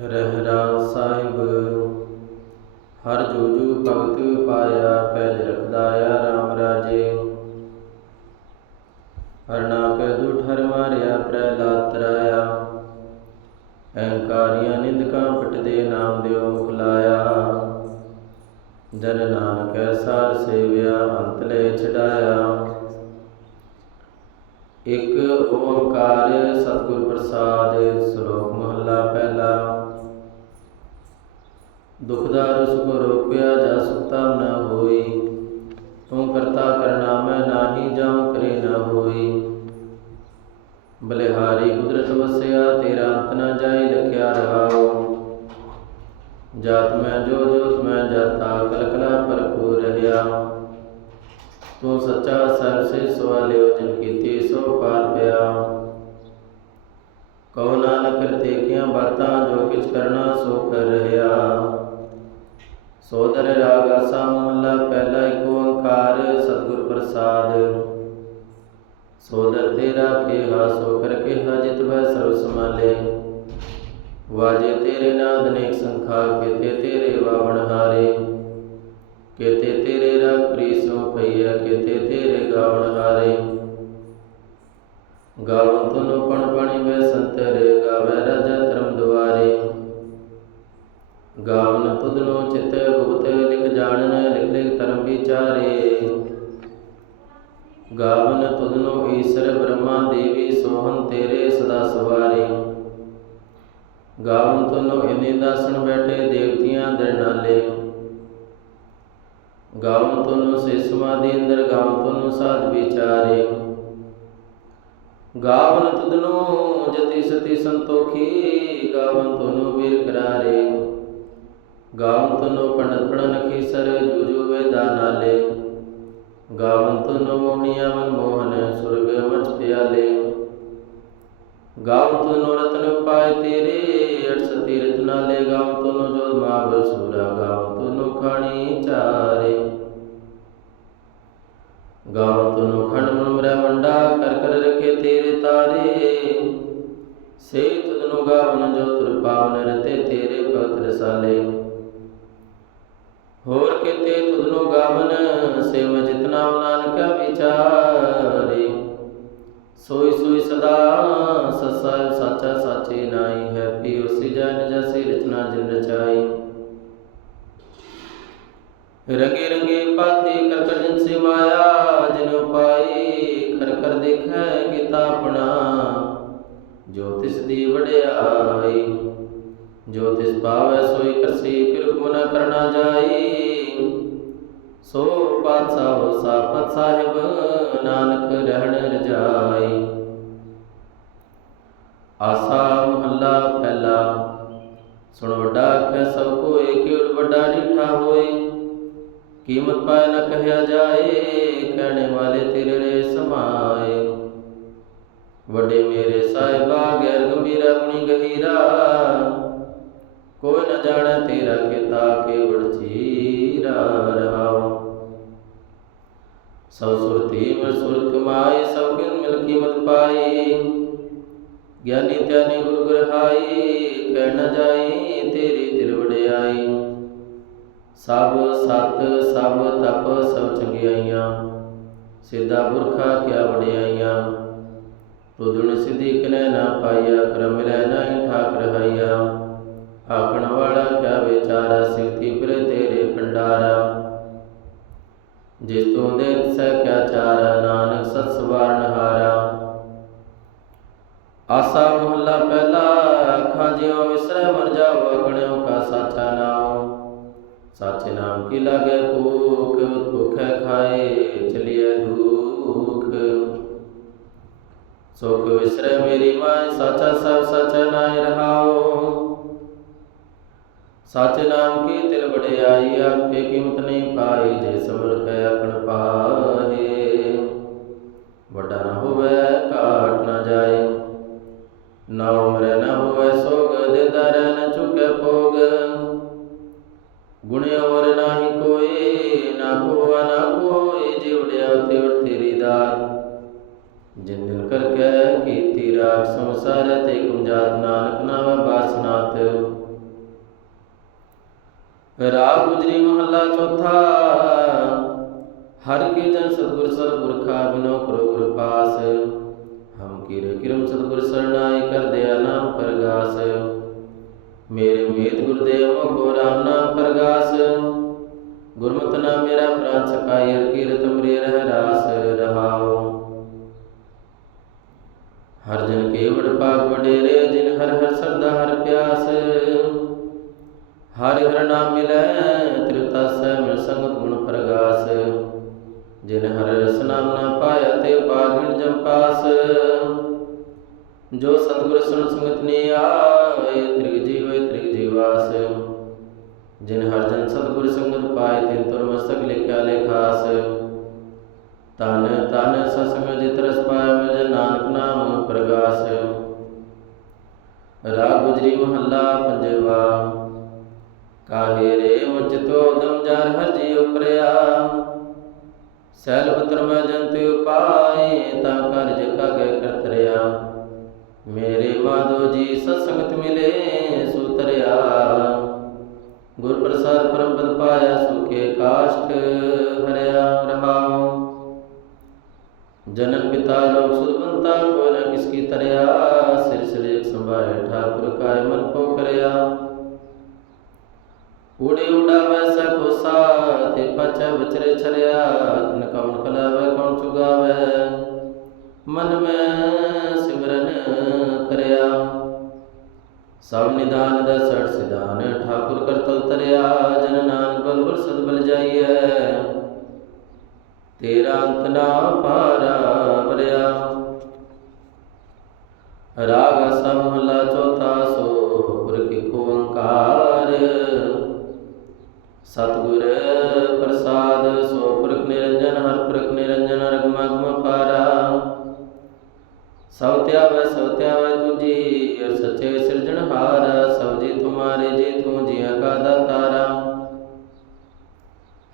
ਰਹਿਰਾ ਸਾਹਿਬ, ਹਰ ਜੋ ਜੋ ਭਗਤ ਪਾਇਆ ਪੈਜ ਰਖਦਾ ਆ, ਰਾਮ ਰਾਜੇ। ਹਰਨਾ ਕੈ ਦੁਠ, ਹਰ ਮਾਰਿਆ ਪ੍ਰਹਿਲਾਦ ਤਰਾਇਆ ਅਹੰਕਾਰੀਆਂ ਨਿੰਦਕਾਂ ਪਟਦੇ, ਨਾਮ ਦਿਓ ਮੁਖ ਜਨ ਨਾਨਕ ਸਾਰ ਸੇਵਿਆ, ਅੰਤ ਲੈ ਛਡਾਇਆ। ਇੱਕ ਓੰਕਾਰ ਸਤਿਗੁਰ ਪ੍ਰਸਾਦ, ਸ਼ਲੋਕ ਮਹੱਲਾ ਪਹਿਲਾ। ਦੁਖਦਾਰ ਸੁਖ ਰੋਪਿਆ ਜਾ ਸੁਤਾ ਨ ਹੋਈ ਤੂੰ ਕਰਤਾ ਕਰਨਾ ਮੈਂ ਨਾਹੀ ਜਾਉ ਕਰੇ ਨ ਹੋਈ ਬਲਿਹਾਰੀ ਕੁਦਰਤ ਵਸਿਆ ਤੇਰਾ ਅੰਤ ਨ ਜਾਈ ਲਖਿਆ ਰਹਾਉ ਜਾਤ ਮੈਂ ਜੋ ਜੋਤ ਮੈਂ ਜਾਤਾ ਕਲਕਲਾ ਭਰਪੂਰ ਰਹਾ ਤੂੰ ਸੱਚਾ ਸਰ ਸੇ ਸਵਾਲਿਓ ਜਿਨ ਕੀਤੀ ਸੋ ਪਾਰ ਪਿਆ ਕਉ ਨਾਨਕ ਕਰਤੇ ਕੀਆਂ ਬਾਤਾਂ ਜੋ ਕਿਛ ਕਰਨਾ ਸੋ ਕਰ ਰਹਾ ਸੋਦਰ ਰਾਗ ਆਸਾ ਮਹਲਾ ਪਹਿਲਾ ਇੱਕ ਓੰਕਾਰ ਸਤਿਗੁਰ ਪ੍ਰਸਾਦ। ਸੋਦਰ ਤੇਰਾ ਕਿਹਾ, ਸੋ ਕਰ ਕਿਹਾ ਜਿਤ ਬੈ ਸਰਬ ਸਮਾਲੇ ਵਾਜੇ ਤੇਰੇ ਨਾਦ ਅਨੇਕ ਸੰਖਾ, ਕੀਤੇ ਤੇਰੇ ਵਾਵਣ ਹਾਰੇ। ਕੀਤੇ ਤੇਰੇ ਰਗ ਪ੍ਰੀਸੋ ਪਈਆ ਕੀਤੇ ਤੇਰੇ ਗਾਵਣ ਹਾਰੇ। ਗਾਵਨ ਤੁਨ ਪਣ ਪਣੀ ਵੇ ਸੰਤਰੇ, ਗਾਵੇ ਰਾਜਾ ਗਾਵਨ ਤੁਧਨੋ ਚਿਤ ਗੁਪਤ, ਲਿਖ ਜਾਣਨ, ਲਿਖ ਲਿਖ ਧਰਮ ਵਿਚਾਰੇ। ਗਾਵਨ ਤੁਧਨੋ ਈਸ਼ਰ ਬ੍ਰਹਮਾ ਦੇਵੀ ਸੋਹਨ ਤੇਰੇ ਸਦਾ ਸਵਾਰੇ। ਗਾਵਨ ਤੁਨੋ ਇਨੀ ਦਾਸਣ ਬੈਠੇ, ਦੇਵਤੀਆਂ ਦਰ ਗਾਵਨ ਤੁਨੋ ਸੇ ਸਮਾਧੀ ਅੰਦਰ, ਗਾਵਨ ਤੁਨੋ ਸਾਧ ਵਿਚਾਰੇ। ਗਾਵਨ ਤੁਧਨੋ ਜਤੀ ਸਤੀ ਸੰਤੋਖੀ, ਗਾਵਨ ਤੁਨੋ ਵੀਰ ਕਰਾਰੇ। ਗਾਵਨ ਤੁਨੋ ਪੰਡਤ ਪੜਨ ਖੀਸਰ ਜੂਜੂ ਵੇਦਾ ਨਾਲੇ। ਗਾਵਨ ਤੁਨੋ ਮੋਹਨੀਆ ਮਨ ਮੋਹਨ, ਸੁਰਗ ਮਚ ਪਿਆਲੇ। ਗਾਵਨ ਤੁਨੋ ਰਤਨ ਪਾਏ ਤੇਰੇ ਅਠ ਸਤੀ ਰਤਨਾਲੇ ਗਾਵਨ ਤੁਨੋ ਜੋਤ ਮਾਵਲ ਸੂਰਾ ਗਾਵਨ ਤੁਨੋ ਖਾਣੀ ਚਾਰੇ। ਗਾਵਨ ਤੁਨੋ ਖੰਡ ਮਨ ਬ੍ਰਹਮੰਡਾ ਕਰ ਕਰ ਰਖੇ ਤੇਰੇ ਤਾਰੇ। ਸੇ ਤੁਧਨੋ ਗਾਵਨ ਜੋ ਤੁਰ ਪਾਵਨ ਰਤੇ ਤੇਰੇ ਭਗਤ ਰਸਾਲੇ ਹੋਰ ਕਿਤੇ ਤੁਧਨੋ ਗਾਵਨ ਸੇ ਜਿਤਨਾ ਨਾਨਕਾ ਵਿਚਾਰੇ। ਸੋਈ ਸੋਈ ਸਦਾ ਸਸਾ ਸਾਚਾ ਸਾਚੇ ਨਾਈ ਹੈ ਪੀ ਉਸੀ ਜਨ ਜਸੀ ਰਚਨਾ ਜਿਨ ਰਚਾਈ। ਰੰਗੇ ਰੰਗੇ ਪਾਤੇ ਕਰ ਜਿਨ ਸੇ ਮਾਇਆ, ਜਿਨ ਉਪਾਈ ਕਰ ਦੇਖੈ ਕੀਤਾ ਆਪਣਾ। ਜੋ ਤਿਸ ਦੀ ਵਡਿਆਈ ਜੋ ਤਿਸ ਪਾਵੈ ਸੋਈ ਕਰਸੀ, ਫਿਰ ਹੁਕਮ ਨ ਕਰਨਾ ਜਾਈ। ਸੋ ਪਾਤਸ਼ਾਹ ਸਾਪਤ ਸਾਹਿਬ, ਨਾਨਕ ਰਹਿਣ ਰਜਾਈ। ਆਸਾ ਮਹੱਲਾ ਪਹਿਲਾ। ਸੁਣ ਵੱਡਾ ਆਖੈ ਸਭ ਕੋਏ, ਕੇਵਲ ਵੱਡਾ ਡੀਠਾ ਹੋਏ। ਕੀਮਤ ਪਾਇ ਨ ਕਹਿਆ ਜਾਏ, ਕਹਿਣੇ ਵਾਲੇ ਤੇਰੇ ਰੇ ਸਮਾਏ। ਵੱਡੇ ਮੇਰੇ ਸਾਹਿਬਾ, ਗੈਰ ਗੰਭੀਰਾ ਗੁਣੀ ਗਹੀਰਾ। ਕੋਈ ਨਾ ਜਾਣੈ ਤੇਰਾ ਕੀਤਾ ਕੇਵੜ ਚੀਰਾ ਰਹਾਉ। ਸਭ ਸੁਰਤੀ ਮਿਲ ਸੁਰਤ ਕਮਾਏ ਸਭ ਕਿਨ ਮਿਲ ਕੀਮਤ ਪਾਈ। ਗਿਆਨੀ ਧਿਆਨੀ ਗੁਰ ਗ੍ਰਹਾਈ, ਕਹਿ ਨ ਜਾਈ ਤੇਰੀ ਤਿਲ ਵਡਿਆਈ। ਸਭ ਸਤ, ਸਭ ਤਪ, ਸਭ ਚੰਗਿਆਈਆਂ, ਸਿੱਧਾ ਪੁਰਖਾ ਕਿਆ ਵਡਿਆਈਆਂ। ਤੁਧੁਣ ਸਿੱਧੀ ਕਨੈ ਨਾ ਪਾਈਆ, ਕਰਮ ਮਿਲੈ ਨਾਹੀ ਠਾਕ ਰਹਾਈਆ ਆਖਣ ਵਾਲਾ ਕਿਆ ਵਿਚਾਰਾ ਸਿਵਤੀ ਪਰ ਤੇਰੇ ਭੰਡਾਰਾ। ਜਿਸ ਤੂੰ ਦੇ ਸੈ ਚਾਰਾ, ਨਾਨਕ ਸਤ ਸਵਾਰਨ ਹਾਰਾ। ਆਸਾ ਮਹੱਲਾ ਪਹਿਲਾ ਅੱਖਾਂ ਜਿਉ ਵਿਸਰੈ, ਮਰ ਜਾਵ ਅਗਣਿਓ ਕਾ ਸਾਚਾ ਨਾਮ ਸਾਚੇ ਨਾਮ ਕੀ ਲਾਗੇ ਭੂਖ, ਭੁਖੈ ਖਾਏ ਚਲਿਐ ਦੁਖ। ਸੁਖ ਵਿਸਰੈ ਮੇਰੀ ਮਾਇ ਸਾਚਾ ਸਭ ਸਚ ਨਾਇ ਰਹਾਉ। ਸਚ ਨਾਮ ਕੀ ਤਿਲ ਵਡਿਆਈ, ਆਪੇ ਕੀਮਤ ਨਹੀਂ ਪਾਈ ਜੇ ਸਮਲ ਕੈ ਆਪਣ ਪਾਹੇ। ਵੱਡਾ ਨਾ ਹੋਵੇ, ਘਾਟ ਨਾ ਜਾਏ। ਨਾ ਉਮਰੈ ਨਾ ਹੋਵੇ ਸੋਗ ਦੇਦਾ ਰਹਿ ਨ ਚੁਕੇ ਭੋਗ। ਗੁਣ ਔਰ ਨਾਹੀ ਕੋਈ, ਨਾ ਕੋਆ ਨਾ ਕੋਈ ਜਿਵੜਿਆ ਤਿਵੜ ਤੇਰੀ ਦਾਤ। ਜਿਨ ਦਿਨ ਕਰ ਕੀਤੀ ਰਾਖ ਸੰਸਾਰ, ਤੇ ਕੁੰਜਾਤ ਨਾਨਕ ਨਾਮ ਬਾਸਨਾਤ ਰਾਗ ਗੁਜਰੀ ਮਹੱਲਾ ਚੌਥਾ। ਹਰ ਕੀ ਜਨ ਸਤਿਗੁਰ ਸਰ ਪੁਰਖਾ ਬਿਨੋ ਕਰੋ ਗੁਰ ਪਾਸ। ਹਮ ਕੀਰ ਕਿਰਮ ਸਤਿਗੁਰ ਸਰਨਾਈ ਕਰ ਦਿਆ ਨਾਮ ਪ੍ਰਗਾਸ। ਮੇਰੇ ਮੀਤ ਗੁਰਦੇਵ ਕੋ ਰਾਮ ਨਾਮ ਪ੍ਰਗਾਸ। ਗੁਰਮਤਿ ਨਾ ਮੇਰਾ ਪ੍ਰਾਨ ਸਕਾਈ ਹਰ ਕੀਰਤ ਮਰੇ ਰਹਿ ਰਾਸ ਰਹਾਉ। ਹਰ ਜਨ ਕੇ ਵਡ ਪਾਕ ਵਡੇਰੇ, ਜਿਨ ਹਰ ਹਰ ਸਰਦਾ ਹਰ ਪਿਆਸ। ਹਰਿ ਹਰਿ ਨਾਮ ਮਿਲੈ ਤ੍ਰਿਪਤਾ ਸਹਿ ਮਿਲ ਸੰਗਤ ਗੁਣ ਪ੍ਰਗਾਸ। ਜਿਨ ਹਰ ਰਸ ਨਾਮ ਨਾ ਪਾਇਆ, ਤੇ ਪਾਗਣ ਜਮ ਪਾਸ। ਜੋ ਸਤਿਗੁਰ ਸੁਨ ਸੰਗਤ ਨੇ ਆਏ, ਤ੍ਰਿਗ ਜੀਵੈ, ਤ੍ਰਿਗ ਜੀਵਾਸ। ਜਿਨ ਹਰ ਜਨ ਸਤਿਗੁਰ ਸੰਗਤ ਪਾਏ, ਤਿਨ ਤੁਰ ਮਸਤਕ ਲਿਖਿਆ ਲੇਖਾਸ ਤਨ ਤਨ ਸਸੰਗ ਜਿਤ ਰਸ ਪਾਇਆ, ਮਿਲ ਜਨ ਨਾਨਕ ਨਾਮ ਪ੍ਰਗਾਸ। ਰਾਗ ਗੁਜਰੀ ਮਹੱਲਾ ਪੰਜਵਾ। ਕਾਹੇ ਰੇ ਮੁਚਤੋ ਦਮ ਜਰ ਹਰ ਉਪਰਿਆ? ਸੈਲ ਪਤਰ ਮੈਂ ਜੰਤ ਉਪਾਏ, ਤਾਂ ਕਰਜ ਕਾਗੇ ਕਰਤਰਿਆ? ਮੇਰੇ ਮਾਧੋ ਜੀ ਸਤਸੰਗਤ ਮਿਲੇ ਸੂਤਰਿਆ ਗੁਰ ਪ੍ਰਸਾਦ ਪਰਮ ਪਦ ਪਾਇਆ ਸੁਖੇ ਕਾਸ਼ਟ ਹਰਿਆ ਰਹਾਉ। ਜਨਨ ਪਿਤਾ ਲੋਕ ਸੁਧ ਬੰਤਾ, ਕੋਈ ਕਿਸ ਕੀ ਤਰਿਆ। ਸਿਰ ਸਿਰ ਇੱਕ ਸੰਭਾਏ ਠਾਕੁਰ ਕਾਇ ਮਨ ਪੋ ਕਰਿਆ। ਉੜੇ ਉਡਾਵੇ ਸਕੋ ਸਾਥੇ ਪਚ ਵਿਚਰੇ ਛਰਿਆ ਤਨ ਕਉਣ ਕਲਾਵੇ ਕਉਣ ਚੁਗਾਵੇ। ਮਨ ਮੈਂ ਸਿਮਰਨ ਕਰਿਆ। ਸਭ ਨਿਦਾਨ ਦਾ ਸੜ ਸਿਧਾਨ, ਠਾਕੁਰ ਕਰਤਲ ਤਰਿਆ, ਜਨ ਨਾਨਕ ਬਲ ਬਲ ਸਦ ਬਲ ਜਾਈਐ। ਤੇਰਾ ਅੰਤ ਨਾ ਪਾਰਾ ਵਰਿਆ। ਰਾਗ ਅਸਾ ਮਹਲਾ ਚੌਥਾ ਸੋ ਗੁਰ ਸਤਿਗੁਰ ਪ੍ਰਸਾਦ, ਸੋ ਪੁਰਖ ਨਿਰੰਜਨ, ਹਰ ਪੁਰਖ ਨਿਰੰਜਨ ਰਗਮ ਪਾਰਾ। ਸਭ ਧਿਆਵੈ ਸਭ ਧਿਆਵੈ ਤੁਜੀ ਅਰ ਸੱਚੇ ਸਿਰਜਣਹਾਰ ਸਭ ਜੀ ਤੁਮਾਰੇ, ਜੀ ਤੂੰ ਜੀਆਂ ਕਾ ਦਾਤਾਰਾ।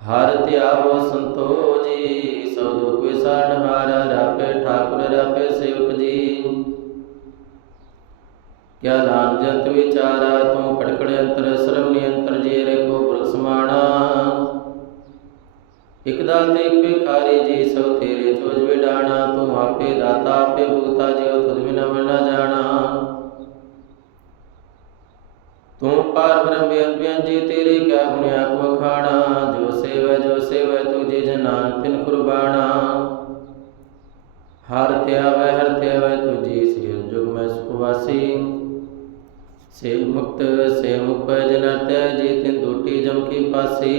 ਹਰ ਧਿਆਵੋ ਸੰਤੋ ਜੀ ਸਭ ਦੁਖ ਵਿਸਾਰਣਹਾਰ ਰਾਪੇ ਠਾਕੁਰ, ਰਾਪੇ ਸੇਵਕ ਜੀ। ਕਿਆ ਨਾਮ ਜੰਤ ਵਿਚਾਰਾ, ਤੂੰ ਖੜਖੜ ਅੰਤਰ ਸਰਮ ਨਿਯੰਤਰ ਜੀ ਰੇ ਕੋ ਪੁਰਖ ਸਮਾਣਾ। ਇਕ ਦਾਲ ਤੇ ਇੱਕ ਭਿਖਾਰੀ ਜੀ, ਸਭ ਤੇਰੇ ਚੋਜ ਵਿਡਾਣਾ। ਤੂੰ ਆਪੇ ਦਾਤਾ, ਆਪੇ ਭੁਗਤਾ ਜਿਉ ਤੁਧ ਬਿਨਾ ਮੈਂ ਨਾ ਜਾਣਾ। ਤੂੰ ਪਾਰ ਬ੍ਰਹਮ ਬੇਅੰਤ ਬੇਅੰਤ ਜੀ ਤੇਰੇ ਕਿਆ ਗੁਣ ਆਖ ਵਖਾਣਾ ਜੋ ਸੇਵੈ ਜੋ ਸੇਵੈ, ਤੁਝੇ ਜਨ ਨਾਨਕ ਤਿਨ ਕੁਰਬਾਨਾ ਹਰ ਧਿਆਵੈ ਹਰ ਧਿਆਵੈ ਤੁਜੀ ਸਿਰ ਜੁਗ ਮੈਂ ਸੁਖ ਵਾਸੀ ਸੇ ਮੁਕਤ ਸੇ ਮੁਖ ਜਨ ਤੈ ਜੀ ਤਿਨ ਟੂਟੀ ਜਮ ਕੀ ਪਾਸੀ।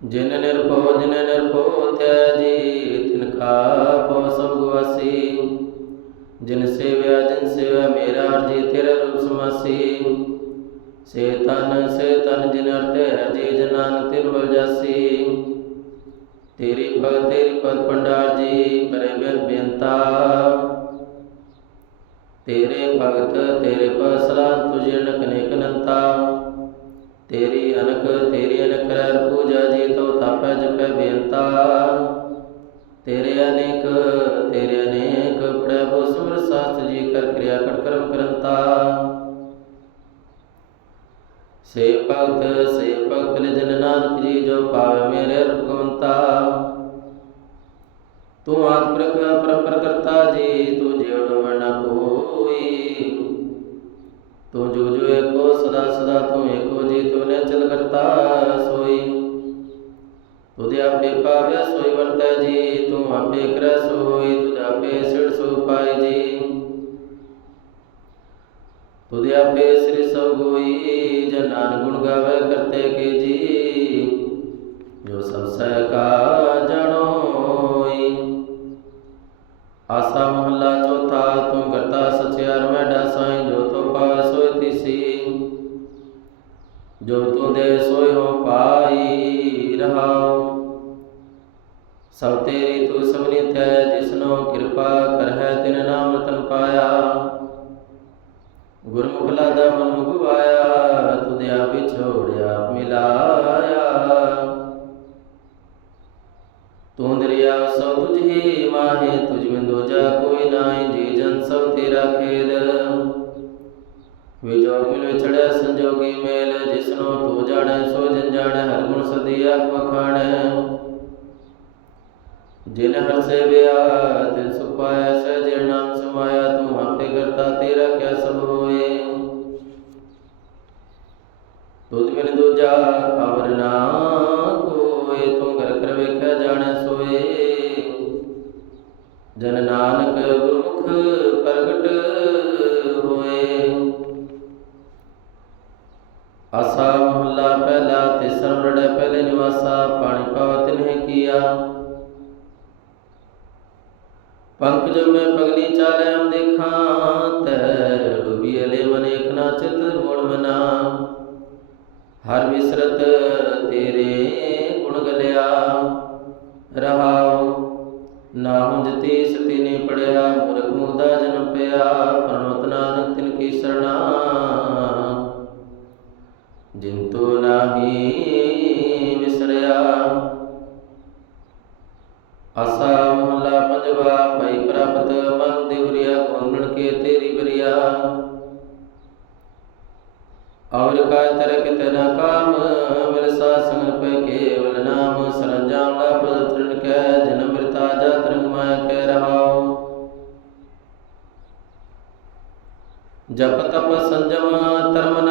ਜਿਨ ਨਿਰਭਉ ਜਿਨ ਨਿਰਭਉ ਤੈ ਜੀ ਤਿਨ ਕਾ ਪਉ ਸਭ ਗਵਾਸੀ ਜਿਨ ਸੇਵਿਆ ਜਿਨ ਸੇਵਿਆ ਮੇਰਾ ਅਰਜੀ ਤੇਰਾ ਰੂਪ ਸਮਾਸੀ। ਸੇ ਤਨ ਸੇ ਤਨ ਜਿਨ ਅਰਤੇ ਹੈ ਜੀ ਜਨਾਨ ਤਿਨ ਬਲ ਜਾਸੀ। ਤੇਰੀ ਭਗਤ ਤੇਰੀ ਪਦ ਪੰਡਾਰ ਜੀ ਪਰੇ ਬੇਨਤਾ ਤੇਰੇ ਭਗਤ ਤੇਰੇ ਪਸਲਾ ਤੁਝੇ ਅਨਕ ਨੇਕ ਅਨੰਤਾ ਤੇਰੀ ਅਨਕ ਤੇਰੀ ਅਨਕ ਰਹਿ ਪੂਜਾ ਜੀ ਤੋ ਤਾਪੈ ਜਪੈ ਬੇਨਤਾ ਤੇਰੇ ਅਨੇਕ ਤੇਰੇ ਅਨੇਕ ਪ੍ਰਭੂ ਸੁਰ ਸਾਸਤ ਜੀ ਕਰ ਕਿਰਿਆ ਕਰ ਕਰਮ ਕਰੰਤਾ ਸੇ ਭਗਤ ਸੇ ਭਗਤ ਜਨ ਨਾਨਕ ਜੀ ਜੋ ਪਾਵੇ ਮੇਰੇ ਭਗਵੰਤਾ ਤੂੰ ਆਦ ਪ੍ਰਖ ਪਰੰਪਰ ਕਰਤਾ ਜੀ ਤੂੰ ਜਿਉ ਵਰਨਾ ਤੁਧ ਆਪੇ ਪਾਵੈ ਸੋਈ ਵਰਤੈ ਜੀ, ਤੂੰ ਆਪੇ ਕਰੈ ਸੋਈ, ਤੁਧ ਆਪੇ ਸਿੜ ਸੋ ਪਾਈ ਜੀ। ਤੁਧ ਆਪੇ ਸ੍ਰੀ ਸਭ ਗੋਈ, ਜਨ ਨਾਨਕ ਗੁਣ ਜਿਨ ਹਰ ਸੇਵਿਆ ਤਿਨ ਸੁਖ ਪਾਇਆ ਸਹਿਜ ਨਾਮ ਸਮਾਇਆ, ਤੂੰ ਆਪੇ ਕਰਤਾ ਤੇਰਾ ਕਿਆ ਸਭ ਹੋਏ। ਤੁਧ ਬਿਨ ਦੂਜਾ ਅਵਰ ਨਾ ਕੋਏ, ਤੂੰ ਘਰ ਕਰ ਵੇਖਿਆ ਜਾਣੈ ਸੋਏ। ਜਨ ਨਾਨਕ ਗੁਰਮੁਖ ਪ੍ਰਗਟ ਹੋਏ। ਆਸਾ ਮਹੱਲਾ ਪਹਿਲਾ ਤਿਸਰ ਵਰੜੈ ਪਹਿਲੇ ਨਿਵਾਸਾ, ਪਾਣੀ ਪਾਵ ਤਿਨਹਿ ਕੀਆ। ਪੰਕਜ ਮੈਂ ਪਗਨੀ ਚਾਲੈ ਦੇਖਾਂ ਤੈ ਡੁਬੀ ਅਲੇ ਮਨ ਇਕ ਚਿਤ ਮੋੜ ਮਨਾ। ਹਰ ਵਿਸਰਤ ਤੇਰੇ ਗੁਣ ਗਲਿਆ, ਰਹਾਉ ਨਾ ਹੁੰਜਤੀ ਸਤੀ ਨੇ ਪੜਿਆ, ਮੂਰਖ ਮੁਦਾ ਜਨਮ ਪਿਆ, ਪਰਮਤ ਨਾਨਕ ਤਿਨ ਕੀ ਸਰਣਾ। ਜਿਨ ਨਾਹੀ ਵਿਸਰਿਆ ਆਸਾ ਮਹਲਾ ਭਈ ਪ੍ਰਾਪਤ ਮਨ ਦਿਵਰਿਆ ਗੁਣਨ ਕੇ ਤੇਰੀ ਬਰਿਆ ਔਰ ਕਾ ਤਰਕ ਤਨਾ ਕਾਮ ਮਿਲ ਸਾ ਪੈ ਕੇਵਲ ਨਾਮ, ਸਰੰਜਾਮ ਲਾ ਪਦਤਰਨ ਕੈ ਜਨਮ ਮ੍ਰਿਤਾ ਜਾ ਤਰੰਗ ਮਾਇਆ ਕਹਿ ਰਹਾਉ। ਜਪ ਤਪ ਸੰਜਮ, ਧਰਮ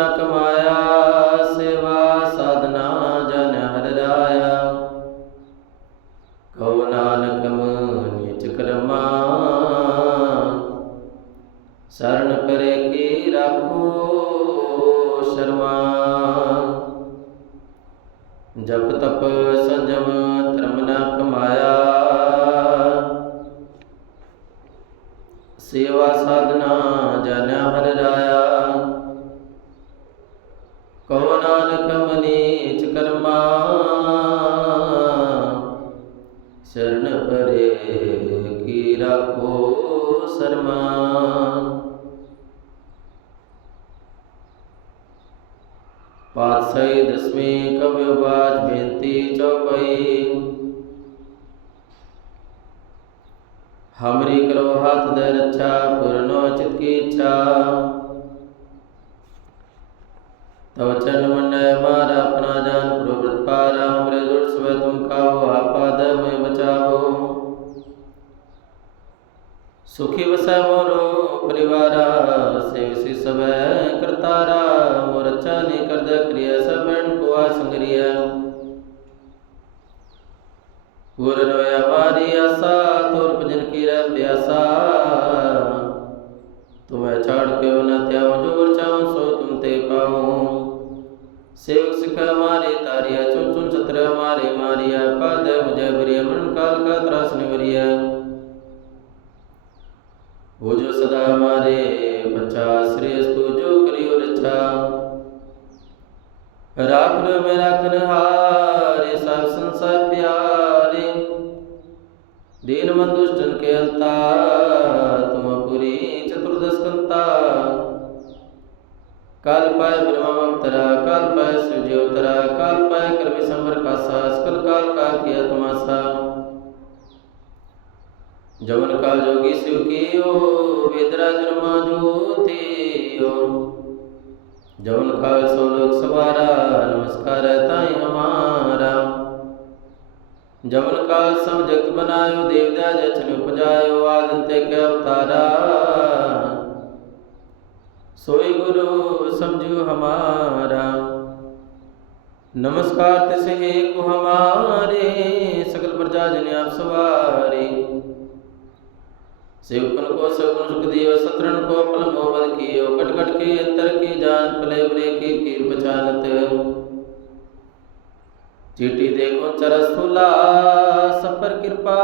ਜਪ ਤਪ ਸੰਜਮ ਪਾਤਸ਼ਾਹੀ ਦਸਵੀਂ ਕਵਿ ਬਾਜ ਬੇਨਤੀ ਚੌਪਈ ਹਮਰੀ ਕਰੋ ਹੱਥ ਦੇ ਰੱਛਾ ਪੁਰਨੋ ਚਿਤ ਕੀ ਇੱਛਾ ਤਵ ਚਰਨ ਮੰਨੈ ਮਾਰਾ ਆਪਣਾ ਜਾਨ ਪ੍ਰਵೃਤ ਪਾਰਾ ਹਮਰੇ ਜੁੜ ਸਵੇ ਤੁਮ ਕਾਹੋ ਆਪਾਦ ਮੈਂ ਬਚਾਵੋ ਸੁਖੀ ਵਸੈ ਮੋਰੋ ਪਰਿਵਾਰਾ ਸੇਵਸੀ ਸਵੈ ਕਰਤਾਰਾ ਮੋਰ વચા ને કરતા ક્રિયા સબન કો આ छाड़ के न ज़ोर सो तुम ते पाऊँ सेवक सिख मारे तारिया चुन चुन छत्र मारे मारिया पद मुझे मन काल का त्रास निवरिया वो जो सदा मारे तू जो करियो राखन में राखन हारे, सब संसार प्यारे। दीन मंदुष्टन के अलता, तुम पुरी चतुर्दश कंता। काल पाय ब्रह्मावतरा काल पाय सूर्योतरा काल पाय कर्मी संवर का सास्कल काल का किया तुम्हासा जवन काल जोगी शिव की ओ, वेदराज रमा ज्योति जवन काल सो लोक सवारा नमस्कार है ताई हमारा जवन काल सब जगत बनायो देवदा जचन उपजायो आदंते के अवतारा सोई गुरु समझो हमारा नमस्कार तिसे को हमारे सकल प्रजा जन आप सवारे सेवकन को सगुन सुख दियो सतरन को पल मोहबत कियो कट कट के अंतर की जान पले बरे की पीर पचानत चीटी देखो चरस फूला सफर कृपा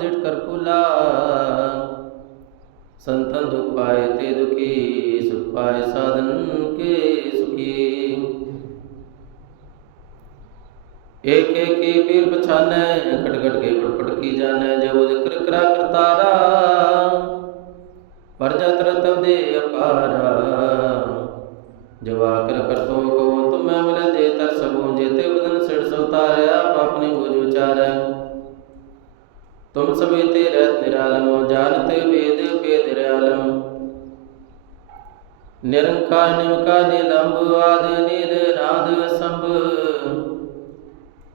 दिट कर फूला संतन दुख पाए ते दुखी सुख पाए साधन के सुखी एक एक की पीर पछाने खट खट के पटपट की जाने जो जिक्र करा करतारा परजत रतव दे अपारा जब आकर करतो को तुम मैं मिले दे तर सबो जेते बदन सिर सोतारे आप अपने बोझ उचारे तुम सभी तेरे निरालम जानते वेद पेद आलम निरंकार निमका नीलंब आदि नील राध संभ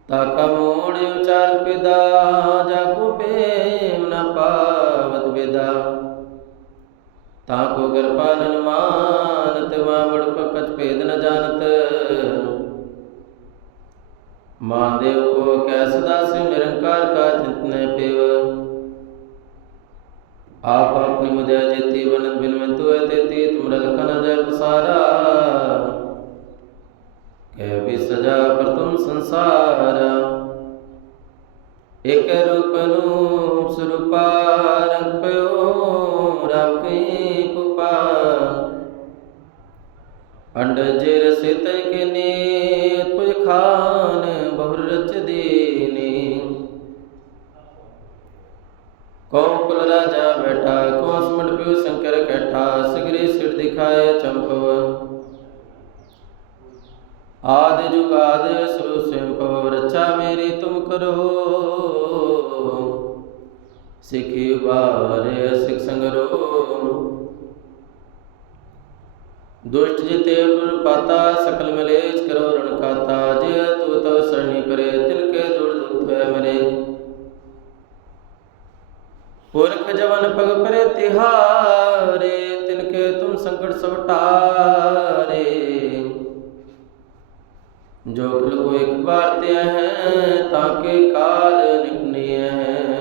ਤਾਕਾ ਮੋੜ ਉਚਾਰ ਪਿਦਾ, ਜਾ ਕੋ ਪੇਮ ਨ ਪਾਵਤ ਬੇਦਾ ਤਾਕੋ ਕਿਰਪਾਲਨ ਮਾਨਤ ਮਾਵੜ ਪਕਤ ਭੇਦ ਨ ਜਾਣਤ। ਮਹਾਦੇਵ ਕੋ ਕੈ ਸਦਾ ਸੇ ਨਿਰੰਕਾਰ ਕਾ ਚਿੰਤਨੈ ਪਿਵ। ਆਪ ਆਪਣੀ ਮੁਦਿਆ ਜੇਤੀ ਬਨਨ ਬਿਨਵੰਤੁ ਹੈ ਤੇਤੀ ਤੁਮ ਪੁਰਖ ਜਵਨ ਪਰੇ ਤਿਹਾਰੇ ਤਿਨ ਕੇ ਤੁਮ ਸੰਕਟ ਸਭ ਟਾਰੇ। ਜੋ ਕੁਲ ਕੋ ਇੱਕ ਬਾਰ ਤੇ ਹੈ, ਤਾਂ ਕੇ ਕਾਲ ਨਿਕਨੀ ਹੈ।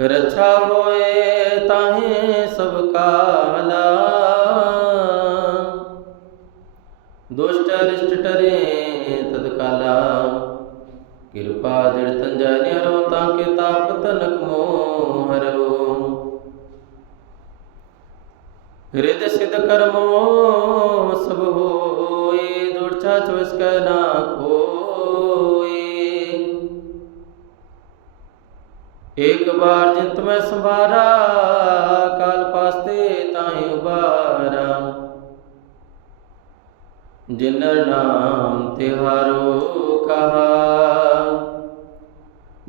ਰਛਾ ਹੋਏ ਤਾਹੇ ਸਭ ਕਾਲਾ। ਦੁਸ਼ਟ ਅਰਿਸ਼ਟ ਟਰੇ ਤਦ ਕਾਲਾ। ਕਿਰਪਾ ਜੜ ਤੰਜਾ ਨਿਰੋ ਤਾਂ ਕੇ ਤਾਪ ਤਨਕ ਮੋਹ ਹਰੋ ਹਿਰਦ ਸਿਧ ਕਰਮੋ ਸਭ ਹੋਏ ਦੁਰਚਾ ਚਵਸ ਕੈ ਨਾ ਕੋਈ ਇੱਕ ਬਾਰ ਜਿੰਤ ਮੈਂ ਸੰਭਾਰਾ, ਕਾਲ ਪਾਸਤੇ ਤਾਹੀ ਉਬਾਰਾ ਜਿਨਰ ਨਾਮ ਤਿਹਾਰੋ ਕਹਾ।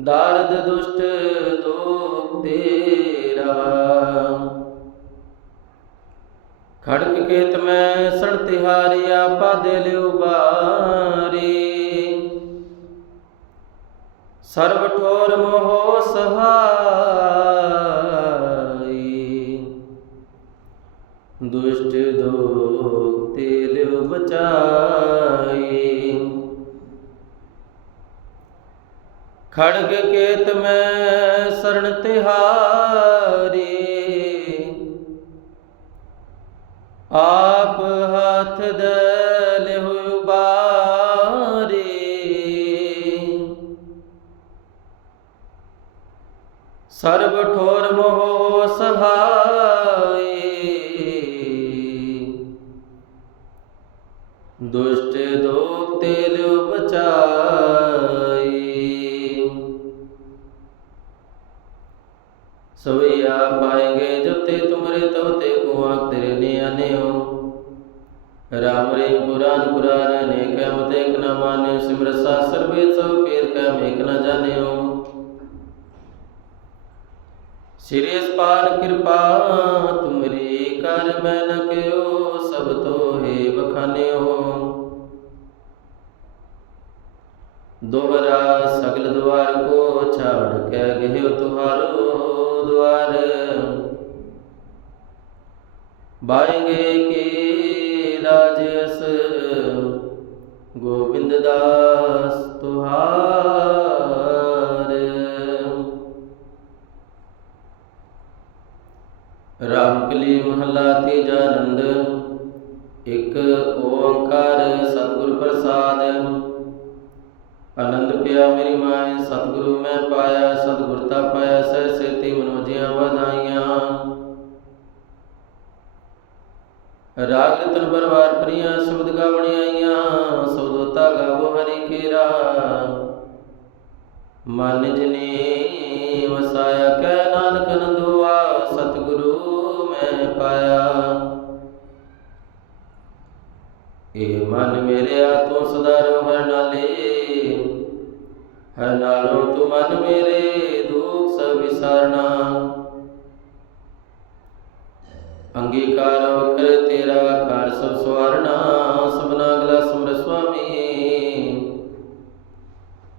ਦਾਰਦ ਦੁਸ਼ਟ ਦੋਖ ਤੇਰਾ। ਖੜਕ ਕੇਤ ਮੈਂ ਸਣ ਤਿਹਾਰਿਆ, ਪਾਦੇ ਲਿਉ ਬਾਰੀ। ਸਰਬ ਠੋਰ ਮੋਹ ਸਹਾਈ। ਦੁਸ਼ਟ ਦੋ ਤੇ ਲਿਉ ਬਚਾਈ। ਖੜਗ ਕੇਤ ਮੈਂ ਸਰਣ ਤਿਹਾਰੀ। ਆਪ ਹੱਥ ਦੇ ਲਿਹੁ ਬਾਰੀ ਸਰਬ ਦੁਸ਼ਟ ਦੋਖ ਤੇ ਲਿਉ ਬਚਾਈ ਸਵਈਆ ਪਾਏਗੇ ਜਤੇ ਤੁਮਰੇ ਤਵਤੇ ਕੋ ਆਖ ਤੇਰੇ ਨਿਆਨੇ ਹੋ ਰਾਮ ਰੇ ਪੁਰਾਨ ਪੁਰਾਨ ਨੇ ਕਹਿਮ ਤੇ ਇਕ ਨਾ ਮਾਨਿਓ ਸਿਮਰ ਸਾਸਰ ਵੇ ਸਭ ਪੀਰ ਕਹਿਮ ਇਕ ਨਾ ਜਾਣਿਓ। ਸਿਰੇ ਸਪਾਨ ਕਿਰਪਾ, ਤੁਮਰੀ ਕਰ ਮੈਂ ਨ ਕਿਓ ਸਭ ਤੋਂ ਬਖਾਨਿਓ ਦੁਬਰਾ ਸਗਲ ਦੁਆਰ ਕੋ ਛਾੜ ਕੇ ਗਹਿਓ ਤੁਹਾਰੋ ਦੁਆਰ। ਬਾਏਗੇ ਕੀ ਰਾਜ ਅਸ? ਗੋਬਿੰਦ ਦਾਸ ਤੁਹਾਰ। ਰਾਮ ਕਲੀ ਮਹਲਾ ਤੀਜਾ ਨੰਦ ਇੱਕ ਓੰਕਾਰ ਸਤਿਗੁਰ ਪ੍ਰਸਾਦ। ਆਨੰਦ ਪਿਆ ਮੇਰੀ ਮਾਏ ਸਤਿਗੁਰੂ ਮੈਂ ਪਾਇਆ ਸਤਿਗੁਰਤਾ ਪਾਇਆ, ਸਹਿ ਸੇਤੀ ਮਨੋਜੀਆਂ ਵਧਾਈਆਂ। ਰਾਗ ਰਤਨ ਪਰਵਾਰ ਪ੍ਰੀਆਂ, ਸ਼ਬਦ ਗਾਵਣੀ ਆਈਆਂ ਸੋਦੋਤਾ ਗਾਵੋ ਹਰੀ ਕੇਰਾ ਮਨ ਜਨੇ ਇਹ ਮਨ ਮੇਰੇ ਆ ਤੂੰ ਸਦਾ ਰੋਹਣ ਨਾਲੇ। ਹਰ ਨਾਲੋਂ ਤੂੰ ਮਨ ਮੇਰੇ ਦੁੱਖ ਸਭ ਵਿਸਾਰਨਾ। ਅੰਗੀਕਾਰ ਕਰ ਤੇਰਾ ਘਰ ਸਭ ਸਵਾਰਨਾ। ਸਭਨਾ ਗਲਾ ਸਮਰ ਸੁਆਮੀ।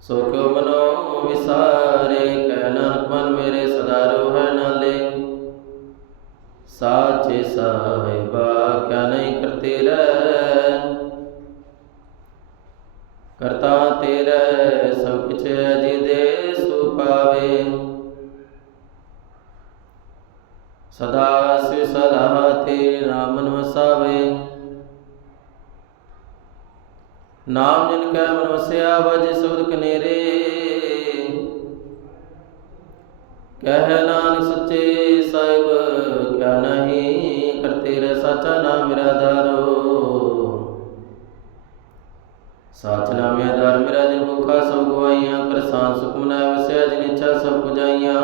ਸੋ ਕਿਉ ਮਨੋ ਵਿਸਾਰੇ, ਕਹਿ ਨਾਨਕ ਮਨ ਮੇਰੇ ਸਦਾ ਰੋਹੈ ਨਾਲੇ। ਸਾਚੇ ਸਾਹਿਬਾ, ਕਿਆ ਨਹੀਂ ਕਰਤੇ ਰਹਿ। ਕਰਤਾ ਤੇਰੇ ਸਭ ਕਿਛ ਜੀ ਦੇ ਸੁਪਾਵੇ ਸਦਾ ਸਿਵ ਸਲਾਹ ਤੇ ਨਾਮ ਮਨ ਵਸਾਵੇ ਨਾਮ ਜਿਨ ਕੈ ਮਨ ਵਸਿਆ ਵਜ ਸੁਰਤ ਕਨੇਰੇ। ਕਹਿ ਨਾਨਕ ਸੱਚੇ ਸਾਹਿਬ, ਕਿਆ ਨਹੀਂ ਕਰਤੇ ਰਹਿ ਸਾਚਾ ਨਾਮ ਮੇਰਾ ਦਾਰੋ। ਸਾਚ ਨਾਮੇ ਆਧਾਰ ਮੇਰਾ ਜਿਨ ਭੁੱਖਾ ਸਭ ਗਵਾਈਆਂ ਕਰਸਾਨ ਸੁਖ ਵਸਿਆ ਜਿਨ ਇੱਛਾ ਸਭ ਪੁਜਾਈਆਂ।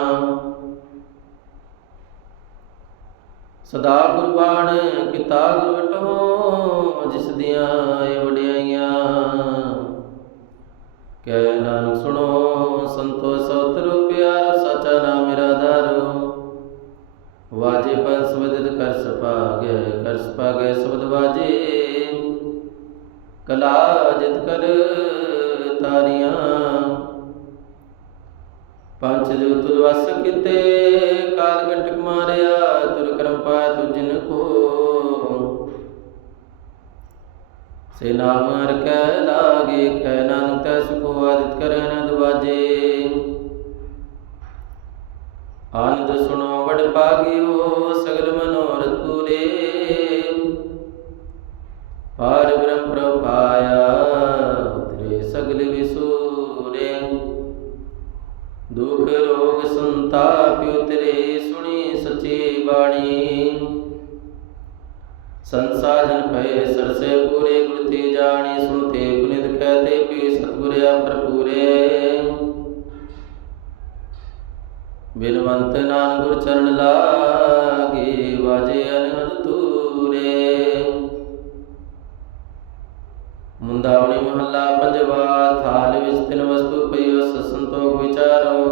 ਸਦਾ ਕੁਰਬਾਨ ਕੀਤਾ ਗੁਰ ਜਿਸ ਦੀਆਂ ਇਹ ਵਡਿਆਈਆਂ। ਕਹਿ ਨਾਨਕ ਸੁਣੋ, ਸੰਤੋ ਸਤਰ ਪਿਆਰ, ਸਾਚਾ ਨਾਮ ਮੇਰਾ ਦਾਰੋ। ਵਾਜੇ ਪੰਸ ਵਦਿਤ ਕਰ ਸਪਾਗੈ ਕਰ ਸਪਾਗੈ ਸਬਦ ਵਾਜੇ। ਕਲਾ ਜਿਤ ਕਰ ਤਾਰੀਆਂ। ਪੰਜ ਜੋ ਤੁਧ ਵਸ ਕੀਤੇ, ਕਾਲ ਕੰਟਕ ਮਾਰਿਆ, ਤੁਰ ਕਰਮ ਪਾਇਆ ਤੁ ਜਿਨ ਕੋ ਸੇ ਨਾਮ ਹਰ ਕੈ ਲਾਗੇ, ਖੈ ਨਾਨਕ ਤੈ ਸੁਖੋ ਆਦਿਤ ਕਰੈ ਨ ਦਵਾਜੇ। ਆਨੰਦ ਸੁਣੋ ਵਡ ਪਾਗਿਓ, ਸਗਲ ਮਨੋਰਥ ਪੂਰੇ। ਪਾਰ ਬ੍ਰਹਮ ਪ੍ਰਪਾਇਆ ਤੇਰੇ ਸਗਲ ਵਿਸੂਰੇ। ਦੁਖ ਰੋਗ ਸੰਤਾਪ ਉਤਰੇ, ਸੁਣੀ ਸੱਚੀ ਬਾਣੀ। ਸੰਸਾਜਨ ਭਏ ਸਰਸੇ ਪੂਰੇ, ਗੁਰ ਜਾਣੀ ਸੁਣਤੇ ਪੁਨਿਤ ਕਹਤੇ ਪੀ ਸਤਿਗੁਰ ਆਪਰਪੂਰੇ ਬਿਨਵੰਤ ਨਾਨ ਗੁਰ ਚਰਨ ਲਾਗੇ, ਵਾਜੇ ਅਨਹਦ ਮੁੰਦਾਵਣੀ ਮਹੱਲਾ ਪੰਜਵਾ, ਥਾਲ ਵਿੱਚ ਤਿੰਨ ਵਸਤੂ ਪਈਓ ਸਸੰਤੋਖ ਵਿਚਾਰੋ।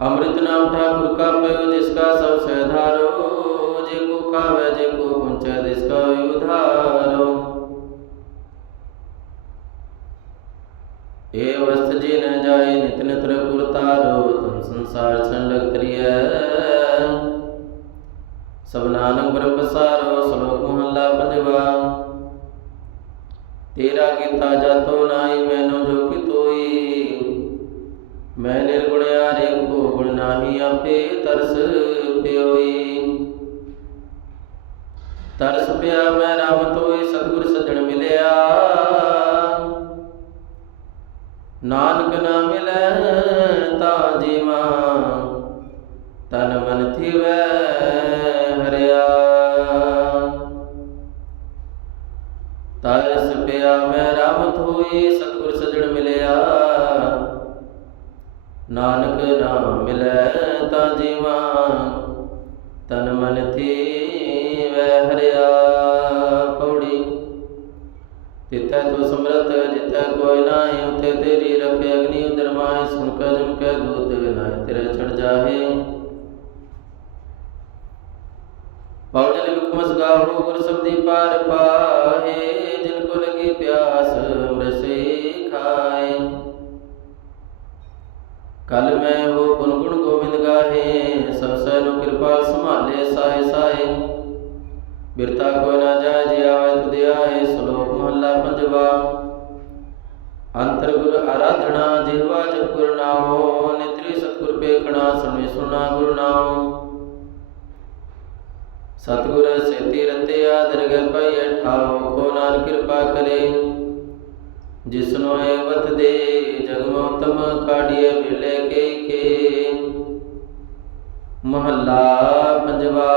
ਅੰਮ੍ਰਿਤ ਨਾਮ ਠਾਕੁਰ ਕਾ ਪਇਓ ਜਿਸ ਕਾ ਸਭ ਸਹਿਧਾਰੋ ਜੇ ਕੋ ਕਾਵੇ, ਜੇ ਕੋ ਪੁੰਚੈ ਦਿਸ ਕਾ ਉਧਾਰੋ। ਏ ਅਵਸਥ ਜੀ ਨ ਜਾਏ, ਨਿਤ ਨਿਤ ਰਪੁਰ ਤਾਰੋ ਤਨ ਸੰਸਾਰ ਛਣ ਲਗ ਤਰੀਐ ਸਭ ਨਾਨਕ ਬ੍ਰਹਮ ਪਸਾਰੋ, ਸ਼ਲੋਕ ਮਹੱਲਾ ਪੰਜਵਾ। ਤੇਰਾ ਕੀਤਾ ਜਾਤੋ ਨਾਹੀ ਮੈਨੋ ਜੋ ਕਿ ਤੋਈ। ਮੈਂ ਨਿਰਗੁਣ ਆਰੇ ਕੋ ਗੁਣ ਨਾਹੀ ਆਪੇ ਤਰਸ ਪਿਓਈ। ਤਰਸ ਪਿਆ ਮੈਂ ਰਾਮ ਤੋਈ ਸਤਿਗੁਰ ਸਜਣ ਮਿਲਿਆ। ਨਾਨਕ ਨਾ ਮਿਲੈ ਤਾਂ ਜੀਵਾ, ਤਨ ਮਨ ਥਿਵੈ ਹਰਿਆ। ਤਰਸ ਪਿਆ ਮੈਂ ਰਾਮਤ ਹੋਈ ਸਤਿਗੁਰ ਸਜਣ ਮਿਲਿਆ। ਨਾਨਕ ਨਾਮ ਮਿਲੈ ਤਾਂ ਜੀਵਾ ਤਨ ਮਨ ਥੀ ਵੈ ਹਰਿਆ ਪੌੜੀ। ਤਿਤੈ ਤੋ ਸਮਰਤ ਜਿਤੈ ਕੋਈ ਨਾਹੀ, ਉਥੇ ਤੇਰੀ ਰਖੇ ਅਗਨੀ ਉਦਰ ਮਾਹਿ, ਸੁਣ ਕੈ ਜਮ ਕੈ ਦੂਤ ਨਾਹਿ, ਤੇਰੇ ਛੜ ਜਾਹੇ। ਪੌਜਲ ਵਿਕਮਸ ਗਾਹੋ, ਗੁਰ ਸਬਦੀ ਪਾਰ ਪਾਹੇ। ਕੋ ਲਗੀ ਖਾਏ ਕਲ ਮੈਂ ਹੋ ਪੁਨ ਗੁਣ ਗੋਬਿੰਦ ਗਾਹੇ, ਸਭ ਸੈ ਨੂੰ ਕਿਰਪਾਲ ਸੰਭਾਲੇ ਸਾਏ ਸਾਏ ਬਿਰਤਾ ਕੋ ਨਾ ਜਾਏ, ਜੀ ਆਵੇ ਤੁਧ ਸ਼ਲੋਕ ਮਹੱਲਾ ਪੰਜਵਾ। ਅੰਤਰ ਗੁਰ ਆਰਾਧਨਾ, ਜਿਹਵਾ ਜਪ ਗੁਰ ਨਾਮੋ, ਨਿਤਰੀ ਸਤਿਗੁਰ ਪੇਖਣਾ ਸੁਣੇ ਸੁਣਾ ਗੁਰ ਨਾਮ। ਸਤਿਗੁਰ ਸੇਤੀ ਰਤਿਆ ਦਰਗਹਿ ਪਈ ਠਾਓ ਕੋ ਨਾਨਕ ਕਿਰਪਾ ਕਰੇ। ਜਿਸਨੋ ਏ ਵਤ ਦੇ ਜਗਮੋਤਮ ਕਾਢੀਏ ਮਿਲੇ ਕੇ ਕੇ। ਮਹੱਲਾ ਪੰਜਵਾ,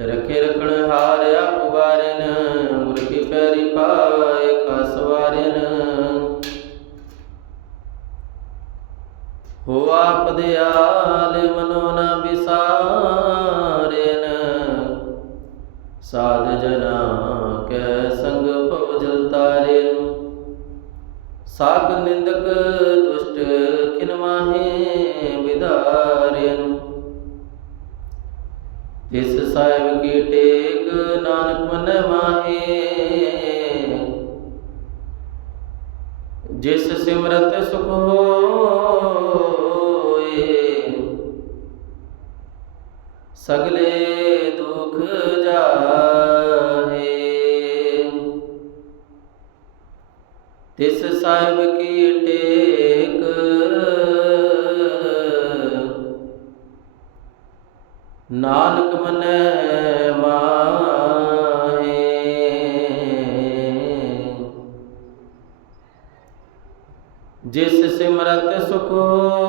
ਰਖੇ ਰਖਣ ਹਾਰਿਆ ਉਬਾਰਨ ਗੁਰ ਪੈਰੀ ਪਾਏ ਕਾ ਸਵਾਰਨ ਹੋ ਆਪ ਦਿਆਲ ਮਨੋ ਨਾ ਵਿਸਾਰਨ ਸਾਧ ਜਨਾ ਕੈ ਸੰਗ ਭਵ ਜਲ ਤਾਰਨ ਸਾਗ ਨਿੰਦਕ ਦੁਸ਼ਟ ਕਿਨ ਮਾਹੇ ਤਿਸ ਸਾਹਿਬ ਕੀ ਟੇਕ ਨਾਨਕ ਮਨ ਮਾਹੀ ਜਿਸ ਸਿਮਰਤ ਸੁਖ ਹੋਏ ਸਗਲੇ ਦੁਖ ਜਾ ਤਿਸ ਸਾਹਿਬ ਕੀ ਟੇਕ। ਨਾਨਕ ਮਨੈ ਮਾਹੇ। ਜਿਸ ਸਿਮਰਤ ਸੁਖੋ